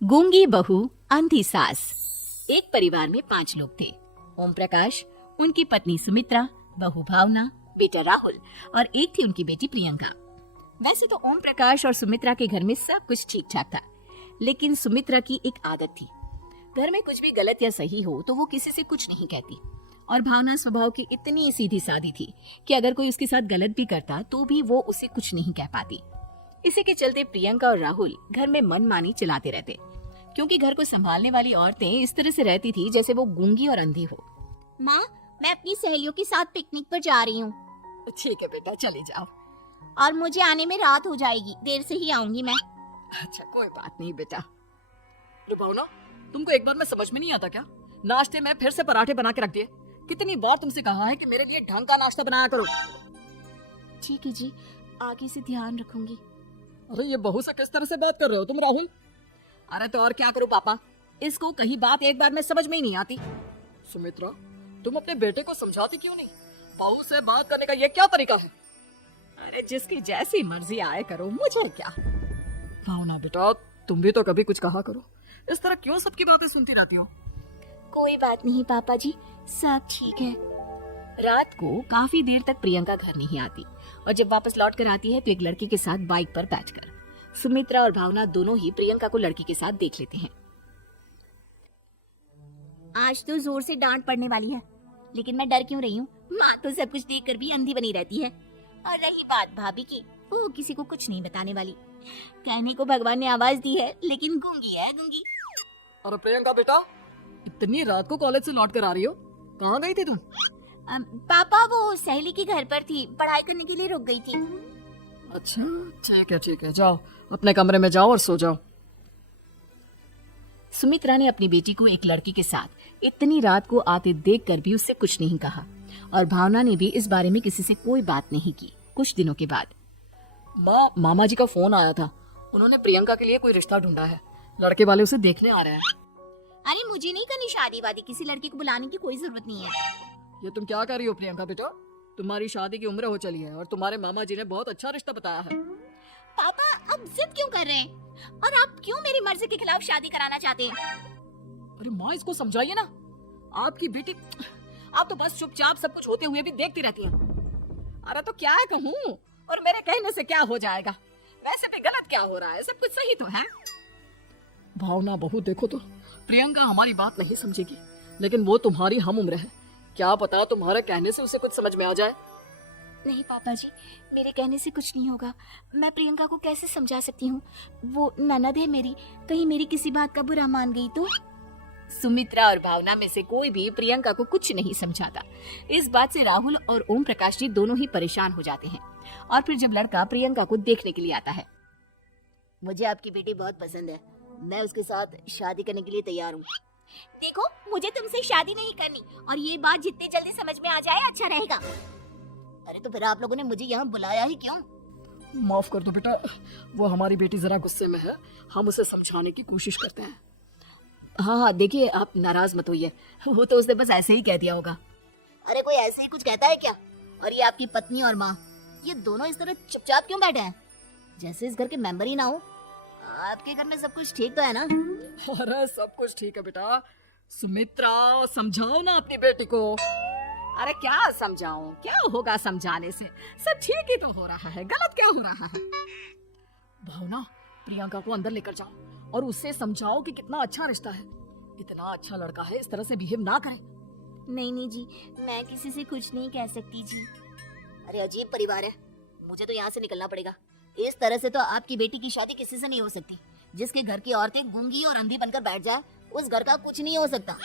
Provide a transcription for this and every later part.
गूंगी बहू अंधी सास। एक परिवार में 5 लोग थे। ओम प्रकाश, उनकी पत्नी सुमित्रा, बहू भावना, बेटा राहुल और एक थी उनकी बेटी प्रियंका। वैसे तो ओम प्रकाश और सुमित्रा के घर में सब कुछ ठीक ठाक था, लेकिन सुमित्रा की एक आदत थी। घर में कुछ भी गलत या सही हो तो वो किसी से कुछ नहीं कहती। और भावना स्वभाव की इतनी सीधी सादी थी कि अगर कोई उसके साथ गलत भी करता तो भी वो उसे कुछ नहीं कह पाती। इसी के चलते प्रियंका और राहुल घर में मनमानी चलाते रहते, क्योंकि घर को संभालने वाली औरतें इस तरह से रहती थी जैसे वो गूंगी और अंधी हो। माँ, मैं अपनी सहेलियों के साथ पिकनिक पर जा रही हूँ। ठीक है बेटा, चले जाओ। और मुझे आने में रात हो जाएगी, देर से ही आऊंगी मैं। अच्छा, कोई बात नहीं बेटा। भावना, तुमको एक बार में समझ में नहीं आता क्या? नाश्ते में फिर से पराठे बना के रख दिए। कितनी बार तुमसे कहा है कि मेरे लिए ढंग का नाश्ता बनाया करो। ठीक है जी, आगे से ध्यान रखूंगी। अरे ये बहू से किस तरह से बात कर रहे हो तुम राहुल? अरे तो और क्या करूं पापा, इसको कहीं बात एक बार में समझ में ही नहीं आती। सुमित्रा, तुम अपने बेटे को समझाती क्यों नहीं? बहू से बात करने का ये क्या तरीका है? अरे जिसकी जैसी मर्जी आए करो, मुझे क्या। भावना बेटा, तुम भी तो कभी कुछ कहा करो। इस तरह क्यों सबकी बातें सुनती रहती हो? कोई बात नहीं पापा जी, सब ठीक है। रात को काफी देर तक प्रियंका घर नहीं आती और जब वापस लौट कर आती है तो एक लड़की के साथ बाइक पर बैठकर सुमित्रा और भावना दोनों ही प्रियंका को लड़की के साथ देख लेते हैं। आज तो जोर से डांट पड़ने वाली है, लेकिन मैं डर क्यों रही हूँ? माँ तो सब कुछ देखकर भी अंधी बनी रहती है। और रही बात भाभी की, वो किसी को कुछ नहीं बताने वाली। कहने को भगवान ने आवाज दी है, लेकिन गूंगी है गूंगी। अरे प्रियंका बेटा, इतनी रात को कॉलेज से लौट कर आ रही हो? कहाँ गई थी तुम? पापा, वो सहेली के घर पर थी, पढ़ाई करने के लिए रुक गई थी। अच्छा, ठीक है, जाओ अपने कमरे में जाओ और सो जाओ। सुमित्रा ने अपनी बेटी को एक लड़की के साथ इतनी रात को आते देखकर भी उससे कुछ नहीं कहा और भावना ने भी इस बारे में किसी से कोई बात नहीं की। कुछ दिनों के बाद मामा जी का फोन आया था। उन्होंने प्रियंका के लिए कोई रिश्ता ढूंढा है। लड़के वाले उसे देखने आ रहे हैं। अरे मुझे नहीं करनी शादी वादी, किसी लड़के को बुलाने की कोई जरूरत नहीं है। ये तुम क्या कर रही हो प्रियंका बेटा? तुम्हारी शादी की उम्र हो चली है और तुम्हारे मामा जी ने बहुत अच्छा रिश्ता बताया है। पापा, अब जिद क्यों कर रहे हैं? और आप क्यों मेरी मर्जी के खिलाफ शादी कराना चाहते हैं? अरे माँ, इसको समझाइए ना। आपकी बेटी, आप तो बस चुपचाप सब कुछ होते हुए भी देखती रहती हैं। अरे तो क्या कहूँ, और मेरे कहने से क्या हो जाएगा? वैसे भी गलत क्या हो रहा है, सब कुछ सही तो है। भावना बहू, देखो तो प्रियंका हमारी बात नहीं समझेगी, लेकिन वो तुम्हारी हम उम्र है। क्या पता तुम्हारे कहने से उसे कुछ समझ में आ जाए। नहीं पापा जी, मेरे कहने से कुछ नहीं होगा। मैं प्रियंका को कैसे समझा सकती हूँ? वो ननद है मेरी, कहीं मेरी किसी बात का बुरा मान गई तो? सुमित्रा और भावना में से कोई भी प्रियंका को कुछ नहीं समझाता। इस बात से राहुल और ओम प्रकाश जी दोनों ही परेशान हो जाते हैं। और फिर जब लड़का प्रियंका को देखने के लिए आता है, मुझे आपकी बेटी बहुत पसंद है, मैं उसके साथ शादी करने के लिए तैयार हूँ। देखो, मुझे तुमसे शादी नहीं करनी, और ये बात जितनी जल्दी समझ में आ जाए अच्छा रहेगा। अरे तो फिर आप लोगों ने मुझे यहाँ बुलाया ही क्यों? माफ कर दो बेटा, वो हमारी बेटी जरा गुस्से में है, हम उसे समझाने की कोशिश करते हैं। हाँ, देखिए आप नाराज मत होइए, वो तो उसने बस ऐसे ही कह दिया होगा। अरे कोई ऐसे ही कुछ कहता है क्या? और ये आपकी पत्नी और माँ, ये दोनों इस तरह चुपचाप क्यों बैठे हैं, जैसे इस घर के मेंबर ही ना हो? आपके घर में सब कुछ ठीक तो है ना? अरे सब कुछ ठीक है बेटा। सुमित्रा, समझाओ ना अपनी बेटी को। अरे क्या समझाऊं, क्या होगा समझाने से? सब ठीक ही तो हो रहा है, गलत क्या हो रहा है? भावना, प्रियंका को अंदर लेकर जाओ और उससे समझाओ कि कितना अच्छा रिश्ता है। इतना अच्छा लड़का है, इस तरह से बिहेव ना करे। नहीं जी, मैं किसी से कुछ नहीं कह सकती जी। अरे अजीब परिवार है, मुझे तो यहाँ से निकलना पड़ेगा। इस तरह से तो आपकी बेटी की शादी किसी से नहीं हो सकती। जिसके घर की औरतें गूंगी और अंधी बनकर बैठ जाए, उस घर का कुछ नहीं हो सकता।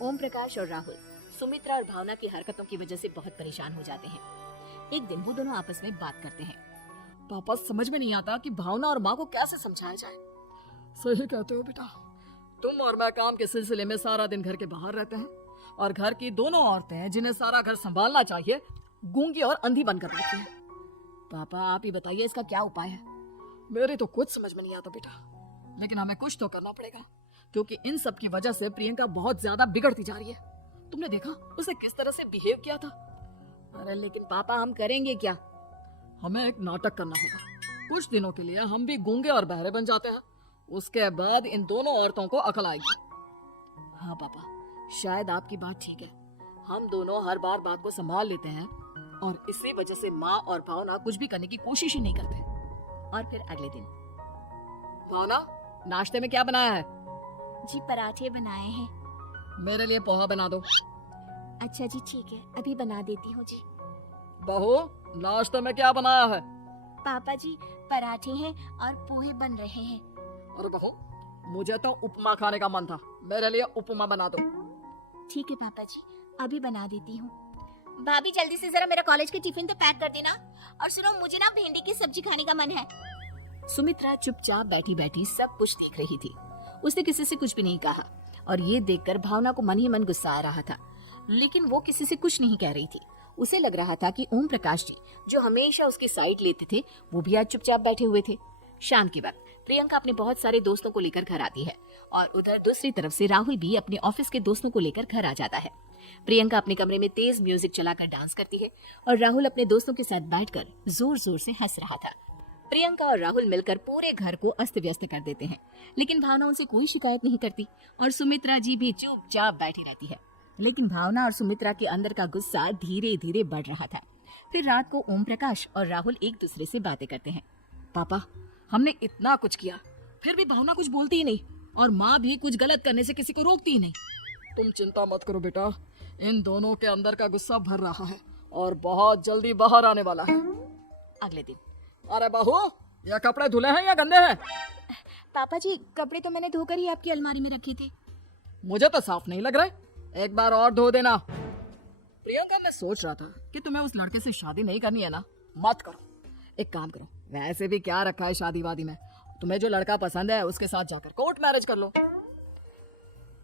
ओम प्रकाश और राहुल सुमित्रा और भावना की हरकतों की वजह से बहुत परेशान हो जाते हैं। एक दिन वो दोनों आपस में बात करते हैं। पापा, समझ में नहीं आता कि भावना और माँ को कैसे समझाया जाए। सही कहते हो बेटा, तुम और मैं काम के सिलसिले में सारा दिन घर के बाहर रहते हैं और घर की दोनों औरतें जिन्हें सारा घर संभालना चाहिए, गूंगी और अंधी बनकर बैठी हैं। पापा, आप ही बताइए इसका क्या उपाय है? मेरी तो कुछ समझ में नहीं आता बेटा, लेकिन हमें कुछ तो करना पड़ेगा, क्योंकि इन सब की वजह से प्रियंका बहुत ज्यादा बिगड़ती जा रही है। तुमने देखा उसे किस तरह से बिहेव किया था? अरे लेकिन पापा, हम करेंगे क्या? हमें एक नाटक करना होगा। कुछ दिनों के लिए हम भी गूंगे और बहरे बन जाते हैं उसके बाद इन दोनों औरतों को अकल आएगी। हाँ पापा, शायद आपकी बात ठीक है। हम दोनों हर बार बात को संभाल लेते हैं और इसी वजह से माँ और भावना कुछ भी करने की कोशिश ही नहीं करते। और फिर अगले दिन भावना, नाश्ते में क्या बनाया है? जी पराठे बनाए हैं। मेरे लिए पोहा बना दो। अच्छा जी ठीक है, अभी बना देती हूँ जी। बहू, नाश्ते में क्या बनाया है? पापा जी पराठे हैं और पोहे बन रहे हैं। अरे बहू, मुझे तो उपमा खाने का मन था, मेरे लिए उपमा बना दो। ठीक है पापा जी, अभी बना देती हूँ। भाभी जल्दी से जरा मेरा कॉलेज के टिफिन तो पैक कर देना। और सुनो, मुझे ना भिंडी की सब्जी खाने का मन है। सुमित्रा चुपचाप बैठी बैठी सब कुछ देख रही थी। उसने किसी से कुछ भी नहीं कहा और ये देखकर भावना को मन ही मन गुस्सा आ रहा था, लेकिन वो किसी से कुछ नहीं कह रही थी। उसे लग रहा था कि ओम प्रकाश जी, जो हमेशा उसकी साइड लेते थे, वो भी आज चुपचाप बैठे हुए थे। शाम के वक्त प्रियंका अपने बहुत सारे दोस्तों को लेकर घर आती है और उधर दूसरी तरफ से राहुल भी अपने ऑफिस के दोस्तों को लेकर घर आ जाता है। प्रियंका अपने कमरे में तेज म्यूजिक चलाकर डांस करती है और राहुल अपने दोस्तों के साथ बैठकर जोर जोर से हंस रहा था। प्रियंका और राहुल मिलकर पूरे घर को अस्त व्यस्त कर देते हैं, लेकिन भावना उनसे कोई शिकायत नहीं करती और सुमित्रा जी भी चुपचाप बैठी रहती है। लेकिन भावना और सुमित्रा के अंदर का गुस्सा धीरे धीरे बढ़ रहा था। फिर रात को ओम प्रकाश और राहुल एक दूसरे से बातें करते हैं। पापा, हमने इतना कुछ किया, फिर भी भावना कुछ बोलती ही नहीं और माँ भी कुछ गलत करने से किसी को रोकती ही नहीं। तुम चिंता मत करो बेटा, इन दोनों के अंदर का गुस्सा भर रहा है और बहुत जल्दी बाहर आने वाला है। अगले दिन अरे बहू, ये कपड़े धुले हैं या गंदे हैं? पापा जी कपड़े तो मैंने धोकर ही आपकी अलमारी में रखे थे। मुझे तो साफ नहीं लग रहे, एक बार और धो देना। प्रियंका, मैं सोच रहा था कि तुम्हें उस लड़के से शादी नहीं करनी है ना, मत करो। एक काम करो, वैसे भी क्या रखा है शादी वादी में, तुम्हें जो लड़का पसंद है उसके साथ जाकर कोर्ट मैरिज कर लो।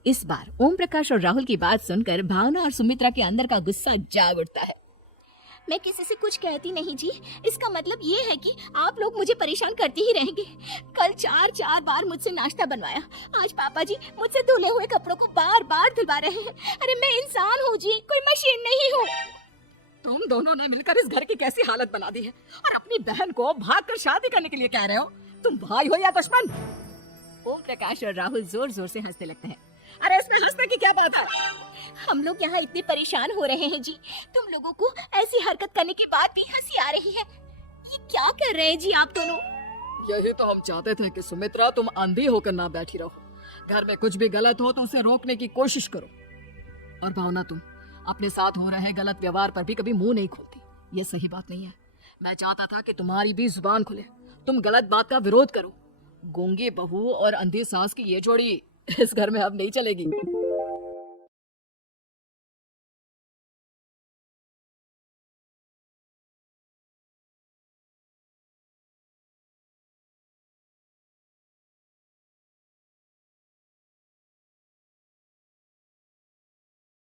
इस बार ओम प्रकाश और राहुल की बात सुनकर भावना और सुमित्रा के अंदर का गुस्सा जाग उठता है। मैं किसी से कुछ कहती नहीं जी, इसका मतलब ये है कि आप लोग मुझे परेशान करते ही रहेंगे। कल 4 बार मुझसे नाश्ता बनवाया, आज पापा जी मुझसे धुले हुए कपड़ों को बार बार धुलवा रहे हैं। अरे मैं इंसान हूँ जी, कोई मशीन नहीं हूँ। तुम दोनों ने मिलकर इस घर की कैसी हालत बना दी है और अपनी बहन को भागकर शादी करने के लिए कह रहे हो। तुम भाई हो या दुश्मन? ओम प्रकाश और राहुल जोर जोर से हंसने लगते हैं। अरे इसमें हंसने की क्या बात है? हम लोग यहाँ इतने परेशान हो रहे हैं जी, तुम लोगों को ऐसी हरकत करने के बाद भी हंसी आ रही है। ये क्या कर रहे हैं जी आप दोनों? यही तो हम चाहते थे कि सुमित्रा, तुम अंधी होकर ना बैठी रहो। घर में कुछ भी गलत हो तो उसे रोकने की कोशिश करो। और भावना, तुम अपने साथ हो रहे गलत व्यवहार पर भी कभी मुंह नहीं खोलती, ये सही बात नहीं है। मैं चाहता था कि तुम्हारी भी जुबान खुले, तुम गलत बात का विरोध करो। गूंगी बहू और अंधी सास की ये जोड़ी इस घर में अब नहीं चलेगी।